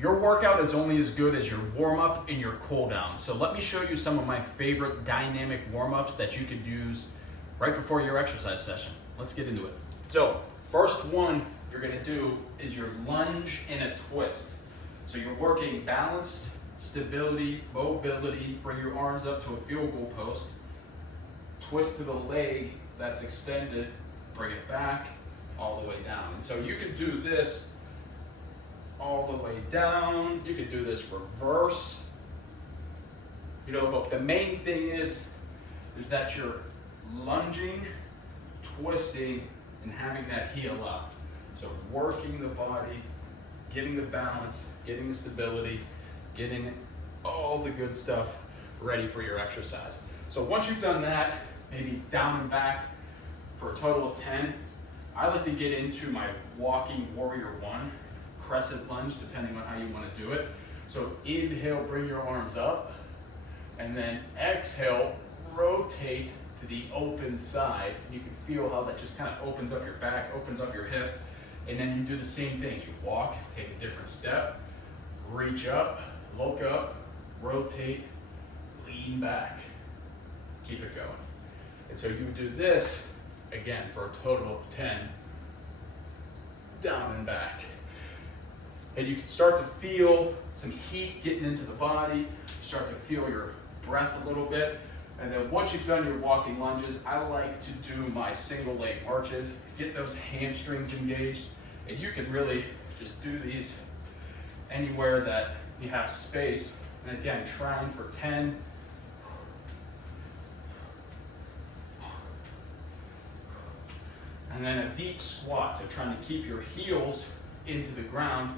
Your workout is only as good as your warm-up and your cool-down. So let me show you some of my favorite dynamic warm-ups that you could use right before your exercise session. Let's get into it. So first one you're gonna do is your lunge and a twist. So you're working balance, stability, mobility, bring your arms up to a field goal post, twist to the leg that's extended, bring it back, all the way down. And so you can do this all the way down. You can do this reverse. But the main thing is that you're lunging, twisting, and having that heel up. So working the body, getting the balance, getting the stability, getting all the good stuff ready for your exercise. So once you've done that, maybe down and back for a total of 10, I like to get into my walking warrior one, crescent lunge, depending on how you want to do it. So inhale, bring your arms up, and then exhale, rotate to the open side. You can feel how that just kind of opens up your back, opens up your hip, and then you do the same thing. You walk, take a different step, reach up, look up, rotate, lean back, keep it going. And so you would do this, again, for a total of 10, down and back. And you can start to feel some heat getting into the body, start to feel your breath a little bit. And then once you've done your walking lunges, I like to do my single leg marches, get those hamstrings engaged. And you can really just do these anywhere that you have space. And again, trying for 10. And then a deep squat, so trying to keep your heels into the ground.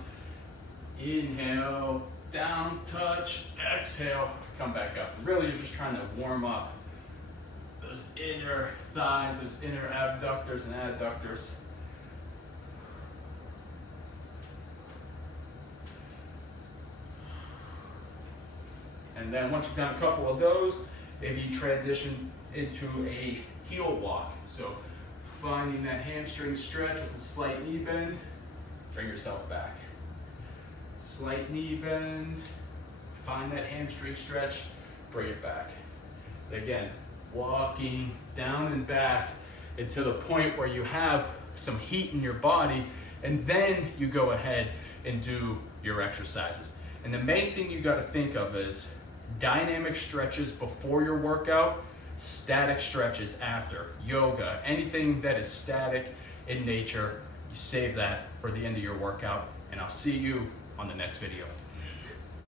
Inhale, down, touch, exhale, come back up. Really, you're just trying to warm up those inner thighs, those inner abductors and adductors. And then once you've done a couple of those, maybe you transition into a heel walk. So finding that hamstring stretch with a slight knee bend, bring yourself back. Slight knee bend, find that hamstring stretch, bring it back. Again, walking down and back until the point where you have some heat in your body, and then you go ahead and do your exercises. And the main thing you gotta think of is dynamic stretches before your workout, static stretches after. Yoga, anything that is static in nature, you save that for the end of your workout, and I'll see you on the next video.